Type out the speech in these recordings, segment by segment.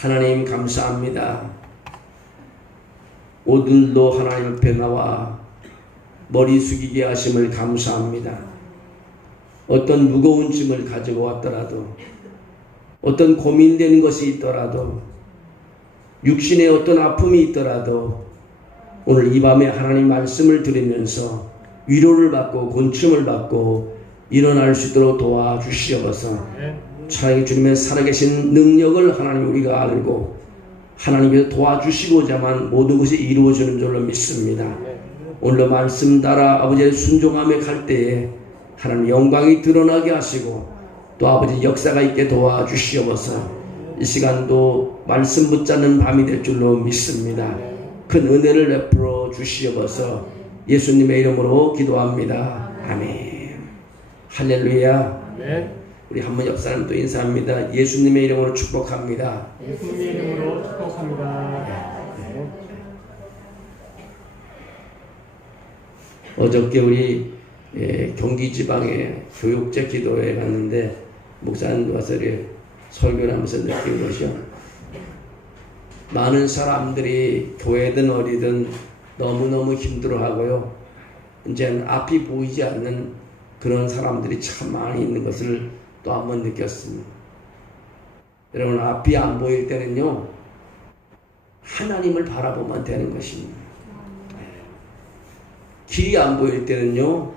하나님 감사합니다. 오늘도 하나님 앞에 나와 머리 숙이게 하심을 감사합니다. 어떤 무거운 짐을 가지고 왔더라도, 어떤 고민되는 것이 있더라도, 육신에 어떤 아픔이 있더라도 오늘 이 밤에 하나님 말씀을 들으면서 위로를 받고 곤충을 받고 일어날 수 있도록 도와주시옵소서. 차라리 주님의 살아계신 능력을 하나님 우리가 알고 하나님께서 도와주시고자만 모든 것이 이루어지는 줄로 믿습니다. 오늘도 말씀 따라 아버지의 순종함에 갈 때에 하나님 영광이 드러나게 하시고 또 아버지 역사가 있게 도와주시옵소서. 이 시간도 말씀 붙잡는 밤이 될 줄로 믿습니다. 큰 은혜를 베풀어 주시옵소서. 예수님의 이름으로 기도합니다. 아멘. 할렐루야. 아멘. 우리 한번 옆 사람도 인사합니다. 예수님의 이름으로 축복합니다. 예수님의 이름으로 축복합니다. 어저께 우리 경기 지방에 교육제 기도회 갔는데 목사님 와서 설교를 하면서 느낀 것이요, 많은 사람들이 교회든 어디든 너무너무 힘들어하고요, 이제는 앞이 보이지 않는 그런 사람들이 참 많이 있는 것을 또 한번 느꼈습니다. 여러분, 앞이 안 보일 때는요, 하나님을 바라보면 되는 것입니다. 길이 안 보일 때는요,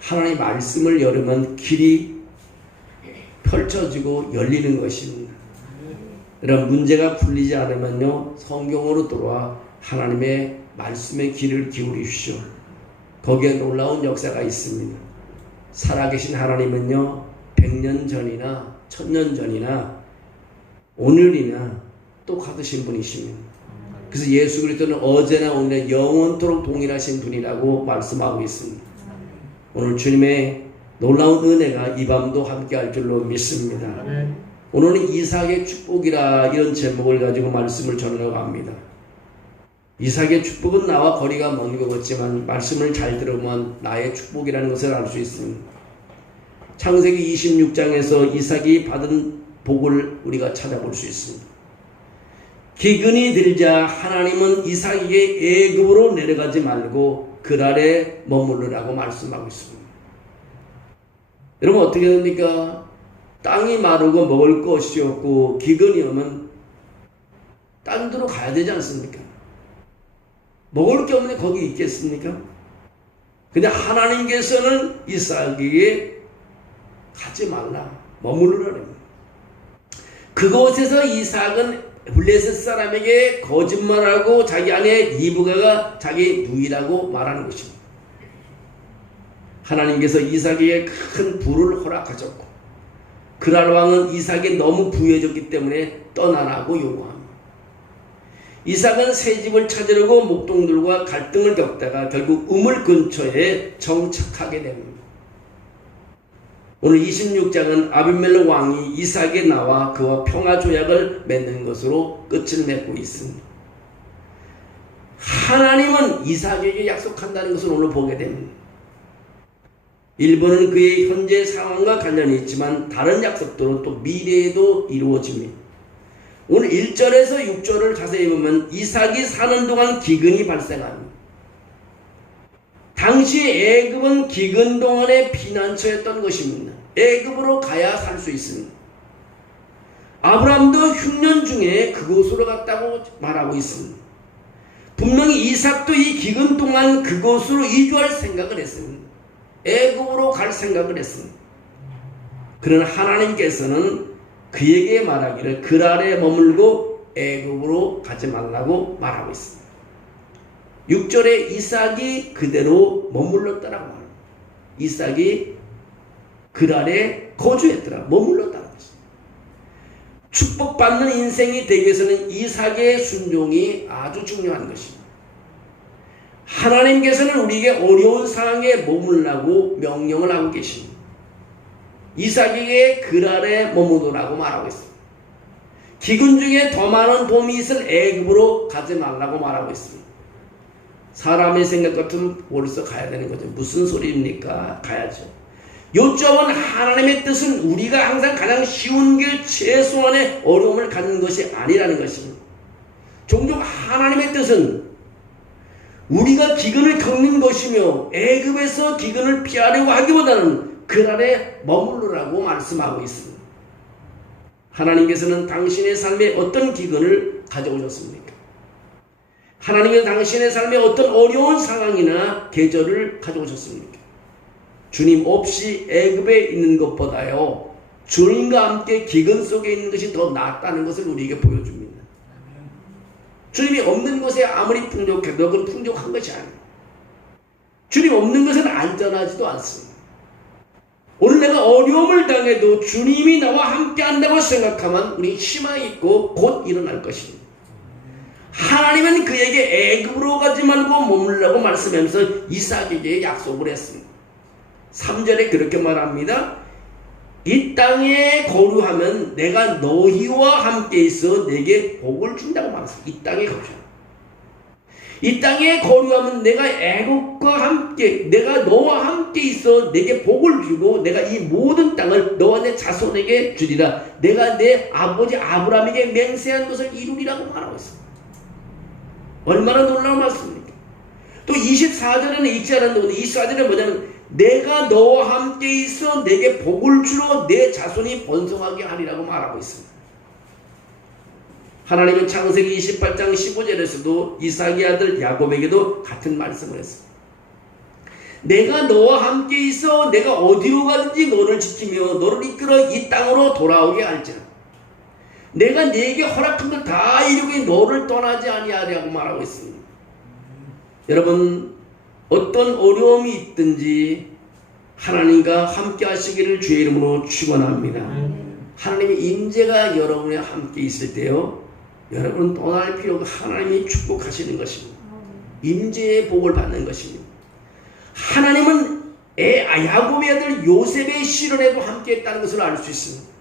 하나님의 말씀을 열으면 길이 펼쳐지고 열리는 것입니다. 이런 문제가 풀리지 않으면요, 성경으로 돌아와 하나님의 말씀의 귀를 기울이십시오. 거기에 놀라운 역사가 있습니다. 살아계신 하나님은요, 100년 전이나 1000년 전이나 오늘이나 똑같으신 분이십니다. 그래서 예수 그리스도는 어제나 오늘 영원토록 동일하신 분이라고 말씀하고 있습니다. 오늘 주님의 놀라운 은혜가 이 밤도 함께 할 줄로 믿습니다. 오늘은 이삭의 축복이라 이런 제목을 가지고 말씀을 전하려고 합니다. 이삭의 축복은 나와 거리가 먼 것 같지만 말씀을 잘 들으면 나의 축복이라는 것을 알 수 있습니다. 창세기 26장에서 이삭이 받은 복을 우리가 찾아볼 수 있습니다. 기근이 들자 하나님은 이삭에게 애굽으로 내려가지 말고 그랄에 머무르라고 말씀하고 있습니다. 여러분, 어떻게 됩니까? 땅이 마르고 먹을 것이 없고 기근이 오면 딴 데로 가야 되지 않습니까? 먹을 게 없는데 거기 있겠습니까? 근데 하나님께서는 이삭에게 가지 말라, 머무르라는 거예요. 그곳에서 이삭은 블레셋 사람에게 거짓말하고 자기 아내 리브가가 자기 누이라고 말하는 것입니다. 하나님께서 이삭에게 큰 부를 허락하셨고 그랄 왕은 이삭이 너무 부유해졌기 때문에 떠나라고 요구합니다. 이삭은 새 집을 찾으려고 목동들과 갈등을 겪다가 결국 우물 근처에 정착하게 됩니다. 오늘 26장은 아비멜렉 왕이 이삭에 나와 그와 평화 조약을 맺는 것으로 끝을 맺고 있습니다. 하나님은 이삭에게 약속한다는 것을 오늘 보게 됩니다. 일부는 그의 현재 상황과 관련이 있지만 다른 약속들은 또 미래에도 이루어집니다. 오늘 1절에서 6절을 자세히 보면 이삭이 사는 동안 기근이 발생합니다. 당시 애굽은 기근 동안의 피난처였던 것입니다. 애굽으로 가야 살 수 있습니다. 아브라함도 흉년 중에 그곳으로 갔다고 말하고 있습니다. 분명히 이삭도 이 기근 동안 그곳으로 이주할 생각을 했습니다. 애굽으로 갈 생각을 했습니다. 그러나 하나님께서는 그에게 말하기를 그랄에 머물고 애굽으로 가지 말라고 말하고 있습니다. 6절에 이삭이 그대로 머물렀다라고 말합니다. 이삭이 그랄에 거주했더라, 머물렀다는 것입니다. 축복받는 인생이 되기 위해서는 이삭의 순종이 아주 중요한 것입니다. 하나님께서는 우리에게 어려운 상황에 머물라고 명령을 하고 계십니다. 이삭에게 그랄에 머무르라고 말하고 있습니다. 기근 중에 더 많은 봄이 있을 애굽으로 가지 말라고 말하고 있습니다. 사람의 생각 같으면 벌써 가야 되는 거죠. 무슨 소리입니까? 가야죠. 요점은 하나님의 뜻은 우리가 항상 가장 쉬운 길 최소한의 어려움을 갖는 것이 아니라는 것입니다. 종종 하나님의 뜻은 우리가 기근을 겪는 것이며 애굽에서 기근을 피하려고 하기보다는 그 안에 머무르라고 말씀하고 있습니다. 하나님께서는 당신의 삶에 어떤 기근을 가져오셨습니까? 하나님은 당신의 삶에 어떤 어려운 상황이나 계절을 가져오셨습니까? 주님 없이 애굽에 있는 것보다요, 주님과 함께 기근 속에 있는 것이 더 낫다는 것을 우리에게 보여줍니다. 주님이 없는 곳에 아무리 풍족해도 그건 풍족한 것이 아니에요. 주님 없는 것은 안전하지도 않습니다. 오늘 내가 어려움을 당해도 주님이 나와 함께 한다고 생각하면 우리 희망이 있고 곧 일어날 것입니다. 하나님은 그에게 애굽으로 가지 말고 머물라고 말씀하면서 이삭에게 약속을 했습니다. 3절에 그렇게 말합니다. 이 땅에 거류하면 내가 너희와 함께 있어 내게 복을 준다고 말했습니다. 이 땅에 거주하면. 이 땅에 거류하면 내가 애굽과 함께, 내가 너와 함께 있어 내게 복을 주고 내가 이 모든 땅을 너와 내 자손에게 주리라. 내가 내 아버지 아브라함에게 맹세한 것을 이루리라고 말하고 있습니다. 얼마나 놀라운 말씀입니까? 또 24절에는 읽지 않았는데 24절에 뭐냐면 내가 너와 함께 있어 내게 복을 주러 내 자손이 번성하게 하리라고 말하고 있습니다. 하나님은 창세기 28장 15절에서도 이삭의 아들 야곱에게도 같은 말씀을 했습니다. 내가 너와 함께 있어 내가 어디로 가든지 너를 지키며 너를 이끌어 이 땅으로 돌아오게 할지라. 내가 네게 허락한 걸 다 이루고 너를 떠나지 아니하리라고 말하고 있습니다. 여러분, 어떤 어려움이 있든지 하나님과 함께 하시기를 주의 이름으로 축원합니다. 하나님의 임재가 여러분과 함께 있을 때요, 여러분은 떠날 필요가 하나님이 축복하시는 것입니다. 임재의 복을 받는 것입니다. 하나님은 야곱의 아들 요셉의 시련에도 함께 했다는 것을 알 수 있습니다.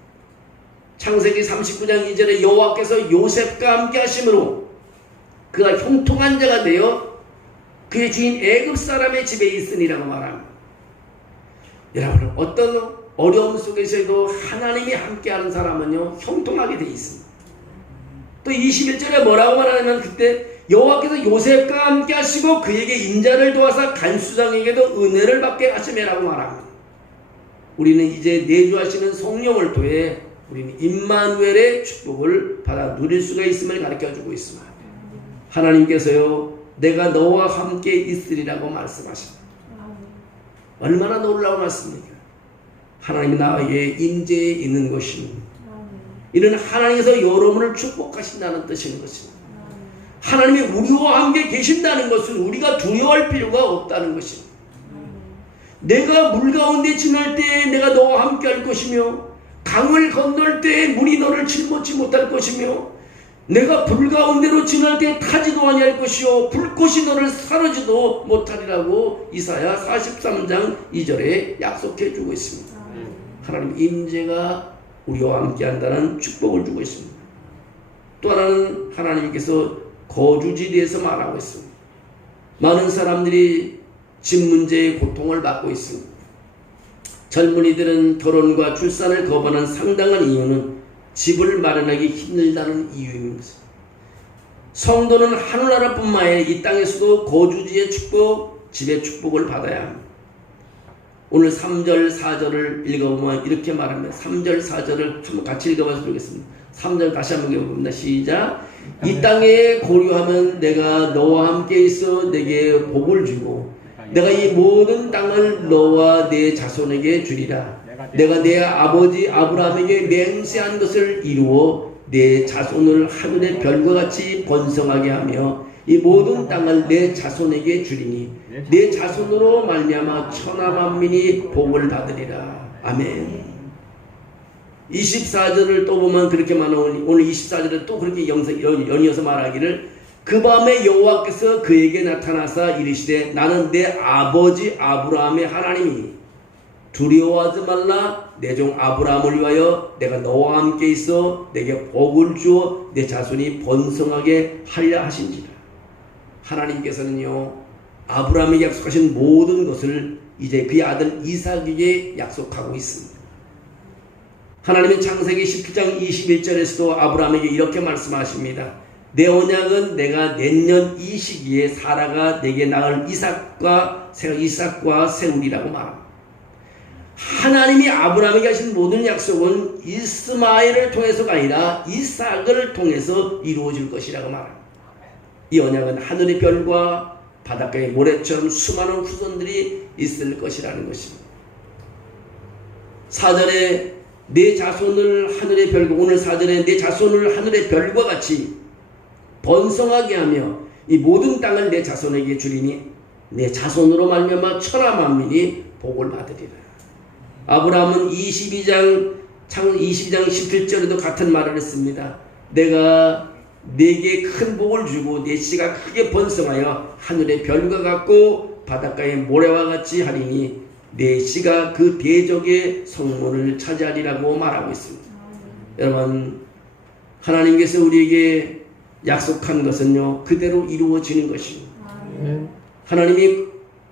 창세기 39장 2절에 여호와께서 요셉과 함께 하심으로 그가 형통한 자가 되어 그의 주인 애굽 사람의 집에 있으니라고 말합니다. 여러분, 어떤 어려움 속에서도 하나님이 함께하는 사람은요 형통하게 되어 있습니다. 또 21절에 뭐라고 말하냐면 그때 여호와께서 요셉과 함께 하시고 그에게 인자를 도와서 간수장에게도 은혜를 받게 하시매라고 말합니다. 우리는 이제 내주하시는 성령을 통해 우리는 임마누엘의 축복을 받아 누릴 수가 있음을 가르쳐주고 있습니다. 하나님께서요 내가 너와 함께 있으리라고 말씀하십니다. 얼마나 놀라운 말씀입니까? 하나님이 나의 임재에 있는 것입니다. 이는 하나님께서 여러분을 축복하신다는 뜻인 것입니다. 하나님이 우리와 함께 계신다는 것은 우리가 두려워할 필요가 없다는 것입니다. 내가 물 가운데 지날 때 내가 너와 함께 할 것이며 강을 건널 때 물이 너를 짊어지지 못할 것이며 내가 불 가운데로 지날 때 타지도 아니할 것이요 불꽃이 너를 사르지도 못하리라고 이사야 43장 2절에 약속해 주고 있습니다. 하나님 임재가 우리와 함께 한다는 축복을 주고 있습니다. 또 하나는 하나님께서 거주지에 대해서 말하고 있습니다. 많은 사람들이 집 문제의 고통을 받고 있습니다. 젊은이들은 결혼과 출산을 거부하는 상당한 이유는 집을 마련하기 힘들다는 이유입니다. 성도는 하늘나라뿐만 아니라 이 땅에서도 거주지의 축복, 집의 축복을 받아야 합니다. 오늘 3절 4절을 읽어보면 이렇게 말합니다. 3절 4절을 한번 같이 읽어봐서 보겠습니다. 3절 다시 한번 읽어봅니다. 시작. 이 땅에 고류하면 내가 너와 함께 있어 내게 복을 주고 내가 이 모든 땅을 너와 내 자손에게 주리라. 내가 내 아버지 아브라함에게 맹세한 것을 이루어 내 자손을 하늘의 별과 같이 번성하게 하며 이 모든 땅을 내 자손에게 주리니 내 자손으로 말미암아 천하 만민이 복을 받으리라. 아멘. 24절을 또 보면 그렇게 말하고 오늘 24절에 또 그렇게 연이어서 말하기를 그 밤에 여호와께서 그에게 나타나사 이르시되 나는 내 아버지 아브라함의 하나님이니 두려워하지 말라. 내 종 아브라함을 위하여 내가 너와 함께 있어 내게 복을 주어 내 자손이 번성하게 하리라 하신지라. 하나님께서는요 아브라함에게 약속하신 모든 것을 이제 그의 아들 이삭에게 약속하고 있습니다. 하나님은 창세기 17장 21절에서도 아브라함에게 이렇게 말씀하십니다. 내 언약은 내가 내년 이 시기에 사라가 내게 낳을 이삭과 세우리라고 말합니다. 하나님이 아브라함에게 하신 모든 약속은 이스마엘을 통해서가 아니라 이삭을 통해서 이루어질 것이라고 말합니다. 이 언약은 하늘의 별과 바닷가의 모래처럼 수많은 후손들이 있을 것이라는 것입니다. 4절에 내 자손을 하늘의 별과, 오늘 4절에 내 자손을 하늘의 별과 같이 번성하게 하며 이 모든 땅을 내 자손에게 주리니 내 자손으로 말미암아 천하 만민이 복을 받으리라. 아브라함은 22장 17절에도 같은 말을 했습니다. 내가 내게 큰 복을 주고 내 씨가 크게 번성하여 하늘의 별과 같고 바닷가의 모래와 같이 하리니 내 씨가 그 대적의 성문을 차지하리라고 말하고 있습니다. 여러분, 하나님께서 우리에게 약속한 것은요 그대로 이루어지는 것입니다. 하나님이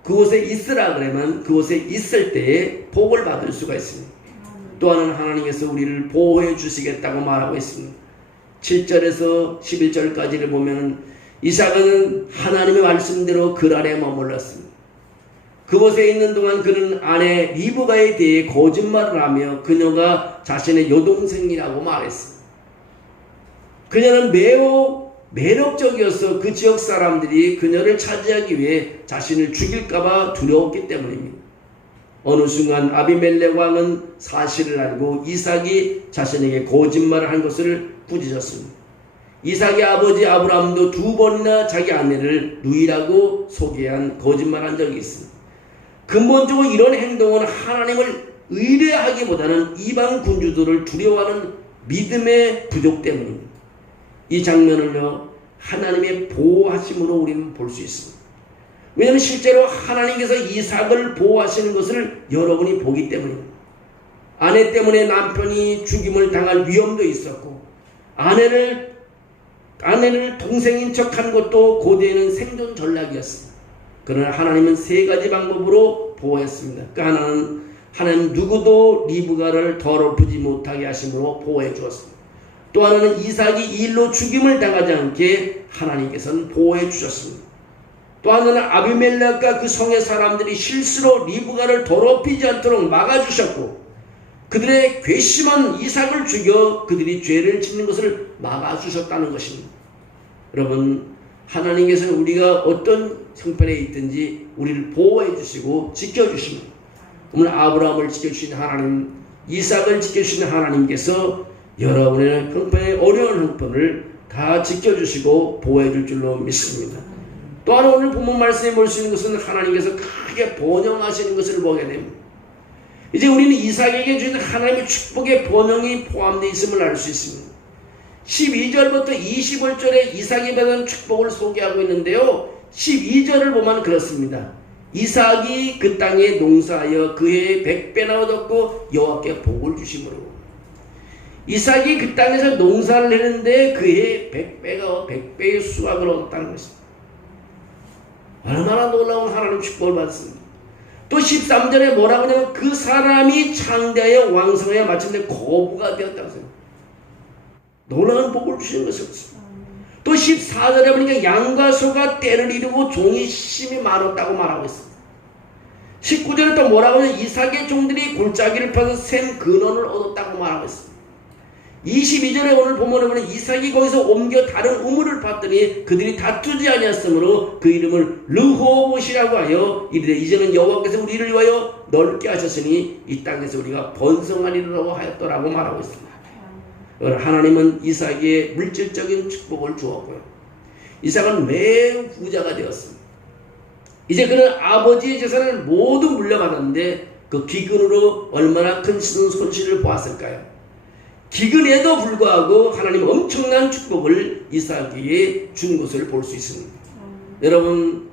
그곳에 있으라 그러면 그곳에 있을 때에 복을 받을 수가 있습니다. 또한 하나님께서 우리를 보호해 주시겠다고 말하고 있습니다. 7절에서 11절까지를 보면 이삭은 하나님의 말씀대로 글 아래 머물렀습니다. 그곳에 있는 동안 그는 아내 리브가에 대해 거짓말을 하며 그녀가 자신의 여동생이라고 말했습니다. 그녀는 매우 매력적이어서 그 지역 사람들이 그녀를 차지하기 위해 자신을 죽일까봐 두려웠기 때문입니다. 어느 순간 아비멜렉 왕은 사실을 알고 이삭이 자신에게 거짓말을 한 것을 꾸짖었습니다. 이삭의 아버지 아브라함도 2번이나 자기 아내를 누이라고 소개한 거짓말한 적이 있습니다. 근본적으로 이런 행동은 하나님을 의뢰하기보다는 이방 군주들을 두려워하는 믿음의 부족 때문입니다. 이 장면을요 하나님의 보호하심으로 우리는 볼 수 있습니다. 왜냐하면 실제로 하나님께서 이삭을 보호하시는 것을 여러분이 보기 때문입니다. 아내 때문에 남편이 죽임을 당할 위험도 있었고 아내를 동생인 척한 것도 고대에는 생존 전략이었습니다. 그러나 하나님은 3가지 방법으로 보호했습니다. 그 하나는 하나님 누구도 리브가를 더럽히지 못하게 하심으로 보호해 주었습니다. 또 하나는 이삭이 이 일로 죽임을 당하지 않게 하나님께서는 보호해 주셨습니다. 또 하나는 아비멜렉과 그 성의 사람들이 실수로 리브가를 더럽히지 않도록 막아주셨고 그들의 괘씸한 이삭을 죽여 그들이 죄를 짓는 것을 막아주셨다는 것입니다. 여러분, 하나님께서는 우리가 어떤 형편에 있든지 우리를 보호해 주시고 지켜주십니다. 오늘 아브라함을 지켜주신 하나님, 이삭을 지켜주신 하나님께서 여러분의 형편에 어려운 형편을 다 지켜주시고 보호해 줄 줄로 믿습니다. 또한 오늘 본문 말씀에 볼 수 있는 것은 하나님께서 크게 번영하시는 것을 보게 됩니다. 이제 우리는 이삭에게 주신 하나님의 축복의 번영이 포함되어 있음을 알 수 있습니다. 12절부터 25절에 이삭이 받은 축복을 소개하고 있는데요. 12절을 보면 그렇습니다. 이삭이 그 땅에 농사하여 그해 100배나 얻었고 여호와께 복을 주심으로. 이삭이 그 땅에서 농사를 했는데 그해 100배의 수확을 얻었다는 것입니다. 얼마나 놀라운 하나님 축복을 받습니다. 또 13절에 뭐라고 하냐면 그 사람이 창대하여 왕성하여 마침내 거부가 되었다고 했습니다. 놀라운 복을 주시는 것이었습니다. 또 14절에 보니까 양과 소가 때를 이루고 종이 심히 많았다고 말하고 있습니다. 19절에 또 뭐라고 하냐면 이삭의 종들이 골짜기를 파서 샘 근원을 얻었다고 말하고 있습니다. 22절에 오늘 본문에 보면 이삭이 거기서 옮겨 다른 우물을 팠더니 그들이 다투지 아니었으므로 그 이름을 르호봇이라고 하여 이르되 이제는 여호와께서 우리를 위하여 넓게 하셨으니 이 땅에서 우리가 번성하리라고 하였더라고 말하고 있습니다. 하나님은 이삭에게 물질적인 축복을 주었고요. 이삭은 매우 부자가 되었습니다. 이제 그는 아버지의 재산을 모두 물려받았는데 그 기근으로 얼마나 큰 손실을 보았을까요? 기근에도 불구하고 하나님 엄청난 축복을 이삭에게 준 것을 볼 수 있습니다. 여러분,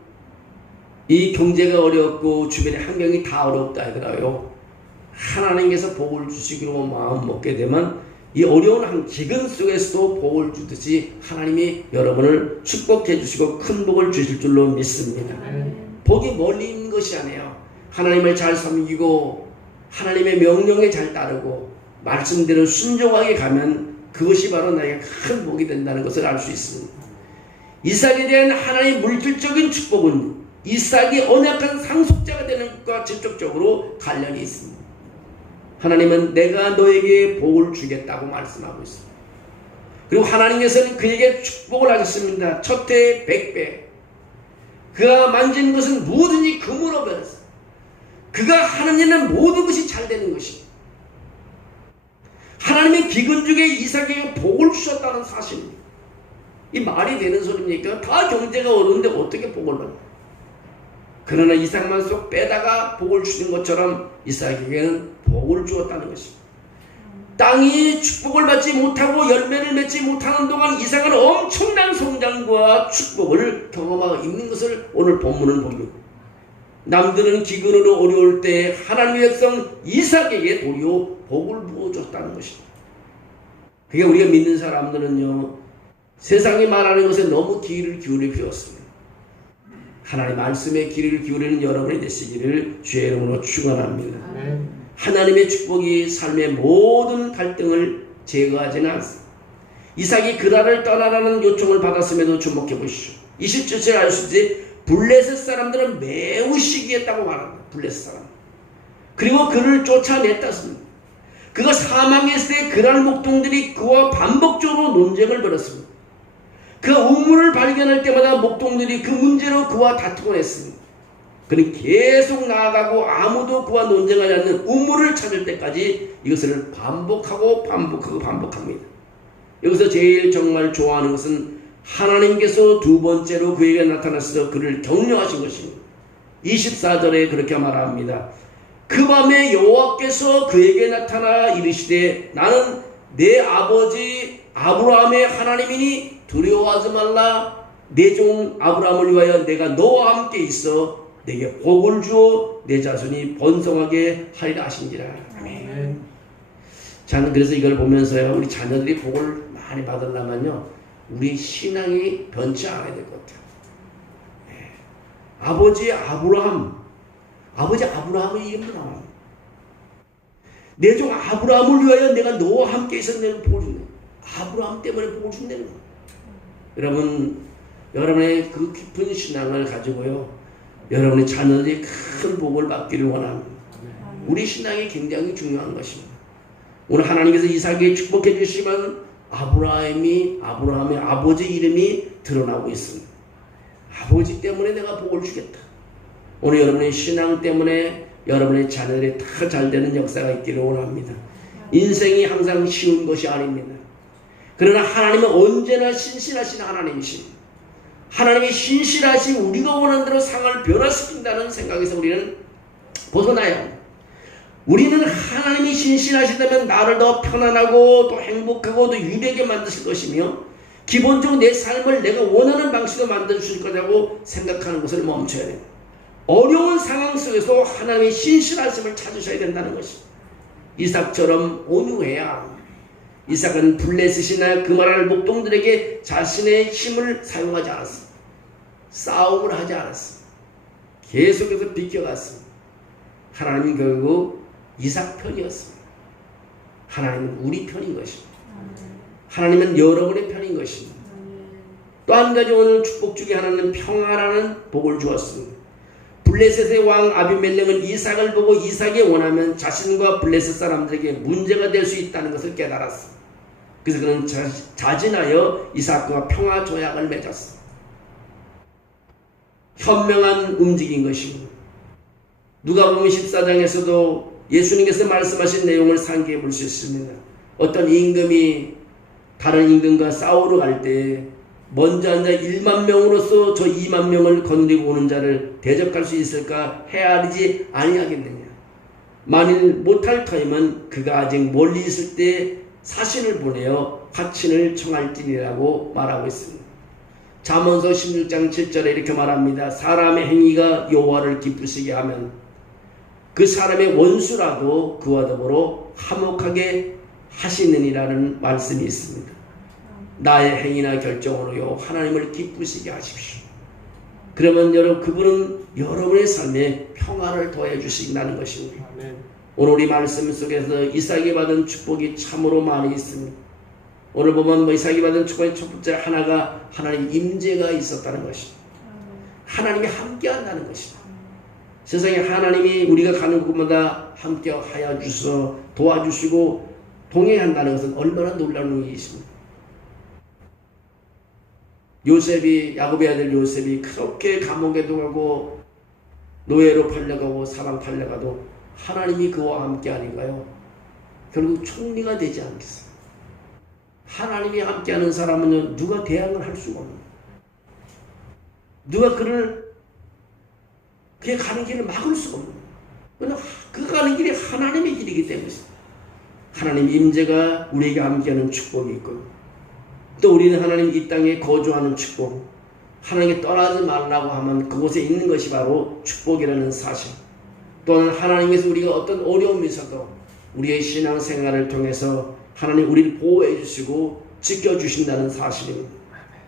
이 경제가 어렵고 주변의 환경이 다 어렵다 하더라고요. 하나님께서 복을 주시기로 마음 먹게 되면 이 어려운 기근 속에서도 복을 주듯이 하나님이 여러분을 축복해 주시고 큰 복을 주실 줄로 믿습니다. 복이 멀리 있는 것이 아니에요. 하나님을 잘 섬기고 하나님의 명령에 잘 따르고 말씀대로 순종하게 가면 그것이 바로 나에게 큰 복이 된다는 것을 알 수 있습니다. 이삭에 대한 하나님의 물질적인 축복은 이삭이 언약한 상속자가 되는 것과 직접적으로 관련이 있습니다. 하나님은 내가 너에게 복을 주겠다고 말씀하고 있습니다. 그리고 하나님께서는 그에게 축복을 하셨습니다. 첫 해에 100배. 그가 만진 것은 뭐든지 금으로 변했습니다. 그가 하는 일은 모든 것이 잘 되는 것입니다. 하나님의 기근 중에 이삭에게 복을 주셨다는 사실입니다. 이 말이 되는 소리입니까? 다 경제가 어려운데 어떻게 복을 받나? 그러나 이삭만 쏙 빼다가 복을 주신 것처럼 이삭에게는 복을 주었다는 것입니다. 땅이 축복을 받지 못하고 열매를 맺지 못하는 동안 이삭은 엄청난 성장과 축복을 경험하고 있는 것을 오늘 본문은 봅니다. 남들은 기근으로 어려울 때 하나님의 백성 이삭에게 도리어 복을 부어줬다는 것입니다. 그게 우리가 믿는 사람들은요, 세상이 말하는 것에 너무 귀를 기울일 필요 없습니다. 하나님 말씀에 귀를 기울이는 여러분이 되시기를 주의 이름으로 축원합니다. 하나님의 축복이 삶의 모든 갈등을 제거하지는 않습니다. 이삭이 그라를 떠나라는 요청을 받았음에도 주목해 보시죠. 27절에 알 수 있지, 블레셋 사람들은 매우 시기했다고 말합니다. 블레셋 사람. 그리고 그를 쫓아냈다습니다. 그가 사망했을 때 그랄 목동들이 그와 반복적으로 논쟁을 벌였습니다. 그 우물을 발견할 때마다 목동들이 그 문제로 그와 다투곤 했습니다. 그는 계속 나아가고 아무도 그와 논쟁하지 않는 우물을 찾을 때까지 이것을 반복합니다. 여기서 제일 정말 좋아하는 것은 하나님께서 두 번째로 그에게 나타나셔서 그를 격려하신 것입니다. 24절에 그렇게 말합니다. 그 밤에 여호와께서 그에게 나타나 이르시되 나는 내 아버지 아브라함의 하나님이니 두려워하지 말라. 내 종 아브라함을 위하여 내가 너와 함께 있어 내게 복을 주어 내 자손이 번성하게 하리라 하신지라. 아멘. 저는 그래서 이걸 보면서요, 우리 자녀들이 복을 많이 받으려면요, 우리 신앙이 변치 않아야 될 것 같아요. 네. 아버지 아브라함의 이름도 나와요. 내 종 아브라함을 위하여 내가 너와 함께 있어 내가 복을 준다. 아브라함 때문에 복을 준다는 거예요. 여러분, 여러분의 그 깊은 신앙을 가지고요, 여러분의 자녀들이 큰 복을 받기를 원합니다. 우리 신앙이 굉장히 중요한 것입니다. 오늘 하나님께서 이삭에게 축복해 주시면 아브라함의 아버지 이름이 드러나고 있습니다. 아버지 때문에 내가 복을 주겠다. 오늘 여러분의 신앙 때문에 여러분의 자녀들이 다 잘되는 역사가 있기를 원합니다. 인생이 항상 쉬운 것이 아닙니다. 그러나 하나님은 언제나 신실하신 하나님이십니다. 하나님의 신실하신 우리가 원하는 대로 상황을 변화시킨다는 생각에서 우리는 벗어나야 합니다. 우리는 하나님이 신실하시다면 나를 더 편안하고 더 행복하고 더 유리하게 만드실 것이며 기본적으로 내 삶을 내가 원하는 방식으로 만들어주실 거라고 생각하는 것을 멈춰야 됩니다. 어려운 상황 속에서 하나님의 신실하심을 찾으셔야 된다는 것입니다. 이삭처럼 온유해야 합니다. 이삭은 블레셋이나 그말할 목동들에게 자신의 힘을 사용하지 않았습니다. 싸움을 하지 않았습니다. 계속해서 비켜갔습니다. 하나님은 결국 이삭 편이었습니다. 하나님은 우리 편인 것입니다. 하나님은 여러분의 편인 것입니다. 또 한 가지 오늘 축복 중에 하나는 평화라는 복을 주었습니다. 블레셋의 왕 아비멜렉은 이삭을 보고 이삭이 원하면 자신과 블레셋 사람들에게 문제가 될 수 있다는 것을 깨달았습니다. 그래서 그는 자진하여 이삭과 평화 조약을 맺었습니다. 현명한 움직인 것입니다. 누가복음 14장에서도 예수님께서 말씀하신 내용을 상기해 볼 수 있습니다. 어떤 임금이 다른 임금과 싸우러 갈 때 먼저 앉아 1만 명으로서 저 2만 명을 거느리고 오는 자를 대적할 수 있을까 헤아리지 아니하겠느냐. 만일 못할 터이면 그가 아직 멀리 있을 때 사신을 보내어 화친을 청할지니라고 말하고 있습니다. 잠언서 16장 7절에 이렇게 말합니다. 사람의 행위가 여호와를 기쁘시게 하면 그 사람의 원수라도 그와 더불어 화목하게 하시느니라는 말씀이 있습니다. 나의 행위나 결정으로요 하나님을 기쁘시게 하십시오. 그러면 그분은 여러분의 삶에 평화를 더해 주신다는 것입니다. 아멘. 오늘 우리 말씀 속에서 이삭이 받은 축복이 참으로 많이 있습니다. 오늘 보면 이삭이 받은 축복의 첫 번째 하나가 하나님 임재가 있었다는 것입니다. 하나님이 함께 한다는 것입니다. 세상에 하나님이 우리가 가는 곳마다 함께 하여 주셔서 도와주시고 동행한다는 것은 얼마나 놀라운 일이십니까? 야곱의 아들 요셉이 그렇게 감옥에도 가고 노예로 팔려가고 사방 팔려가도 하나님이 그와 함께 아닌가요? 결국 총리가 되지 않겠어요? 하나님이 함께하는 사람은 누가 대항을 할 수가 없는 거예요. 누가 그의 가는 길을 막을 수가 없는 거예요. 그 가는 길이 하나님의 길이기 때문이죠. 하나님 임재가 우리에게 함께하는 축복이 있고 또 우리는 하나님 이 땅에 거주하는 축복, 하나님께 떠나지 말라고 하면 그곳에 있는 것이 바로 축복이라는 사실, 또한 하나님께서 우리가 어떤 어려움이 있어도 우리의 신앙생활을 통해서 하나님 우리를 보호해 주시고 지켜주신다는 사실입니다.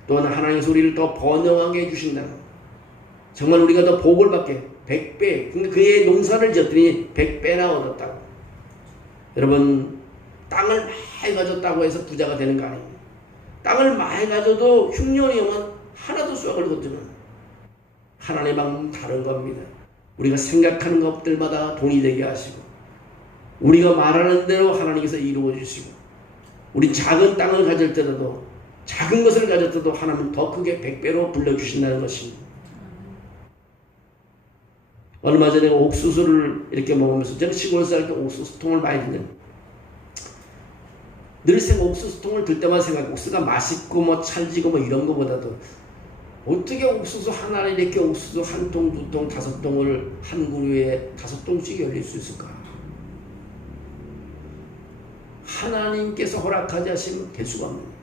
또한 하나님께서 우리를 더 번영하게 해주신다는, 정말 우리가 더 복을 받게 100배, 근데 그의 농사를 지었더니 100배나 얻었다고. 여러분, 땅을 많이 가졌다고 해서 부자가 되는 거 아닙니다. 땅을 많이 가져도 흉년이 오면 하나도 썩을 것들은 하나님은 다른 겁니다. 우리가 생각하는 것들마다 돈이 되게 하시고 우리가 말하는 대로 하나님께서 이루어 주시고 우리 작은 땅을 가질 때도 작은 것을 가질 때도 하나님은 더 크게 100배로 불러주신다는 것입니다. 얼마 전에 옥수수를 이렇게 먹으면서 제가 시골 살 때 옥수수통을 많이 듣는 늘 옥수수통을 들 때마다 생각해. 옥수수가 맛있고 찰지고 이런 것보다도 어떻게 옥수수 하나를 이렇게 옥수수 한 통, 두 통, 다섯 통을 한 그루에 5통씩 열릴 수 있을까? 하나님께서 허락하지 않으시면 될 수가 없는 거예요.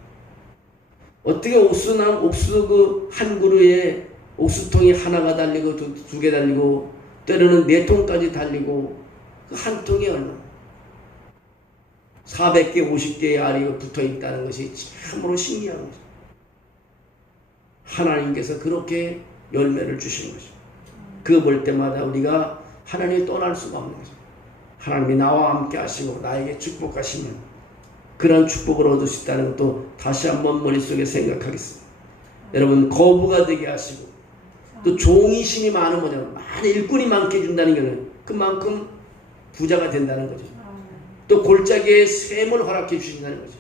어떻게 옥수수 그 한 그루에 옥수통이 하나가 달리고 두 개 달리고 때로는 4통까지 달리고 그 한 통이 얼마? 400개, 50개의 알이 붙어 있다는 것이 참으로 신기한 거죠. 하나님께서 그렇게 열매를 주시는 거죠. 그거 볼 때마다 우리가 하나님을 떠날 수가 없는 거죠. 하나님이 나와 함께 하시고 나에게 축복하시면 그런 축복을 얻을 수 있다는 것도 다시 한번 머릿속에 생각하겠습니다. 여러분, 거부가 되게 하시고 또 종이심이 많은 거죠. 많은 일꾼이 많게 해준다는 것은 그만큼 부자가 된다는 거죠. 또 골짜기에 샘을 허락해 주신다는 거죠.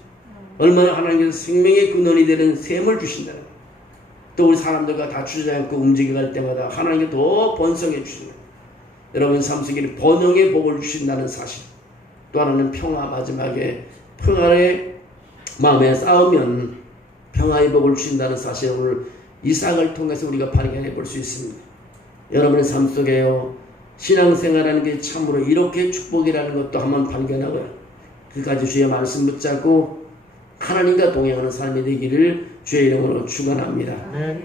얼마나 하나님께서 생명의 근원이 되는 샘을 주신다는 거죠. 또 우리 사람들과 다 주저앉고 움직여갈 때마다 하나님께 더 번성해 주신다. 여러분 삶 속에 번영의 복을 주신다는 사실, 또 하나는 평화, 마지막에 평화의 마음에 싸우면 평화의 복을 주신다는 사실을 오늘 이삭을 통해서 우리가 발견해 볼 수 있습니다. 여러분의 삶 속에요, 신앙생활하는 게 참으로 이렇게 축복이라는 것도 한번 발견하고요. 그까지 주의 말씀 붙잡고 하나님과 동행하는 삶이 되기를 주의 이름으로 축원합니다.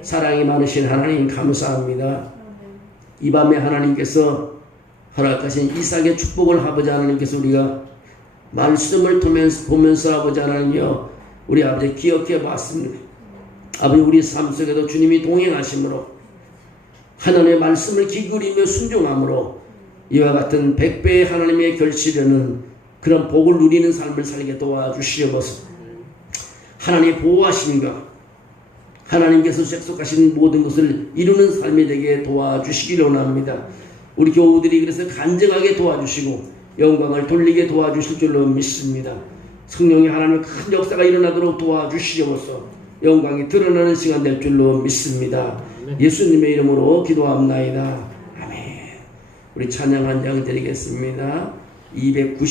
사랑이 많으신 하나님 감사합니다. 이 밤에 하나님께서 허락하신 이삭의 축복을 아버지 하나님께서 우리가 말씀을 보면서 아버지 하나님이여 우리 아버지 기억해 봤습니다. 아버지 우리 삶 속에도 주님이 동행하심으로 하나님의 말씀을 기울이며 순종함으로 이와 같은 100배의 하나님의 결실에는 그런 복을 누리는 삶을 살게 도와주시옵소서. 하나님의 보호하심과 하나님께서 약속하신 모든 것을 이루는 삶이 되게 도와주시기를 원합니다. 우리 교우들이 그래서 간증하게 도와주시고 영광을 돌리게 도와주실 줄로 믿습니다. 성령의 하나님의 큰 역사가 일어나도록 도와주시옵소서. 영광이 드러나는 시간 될 줄로 믿습니다. 예수님의 이름으로 기도합나이다. 아멘. 우리 찬양 한 장 드리겠습니다. 290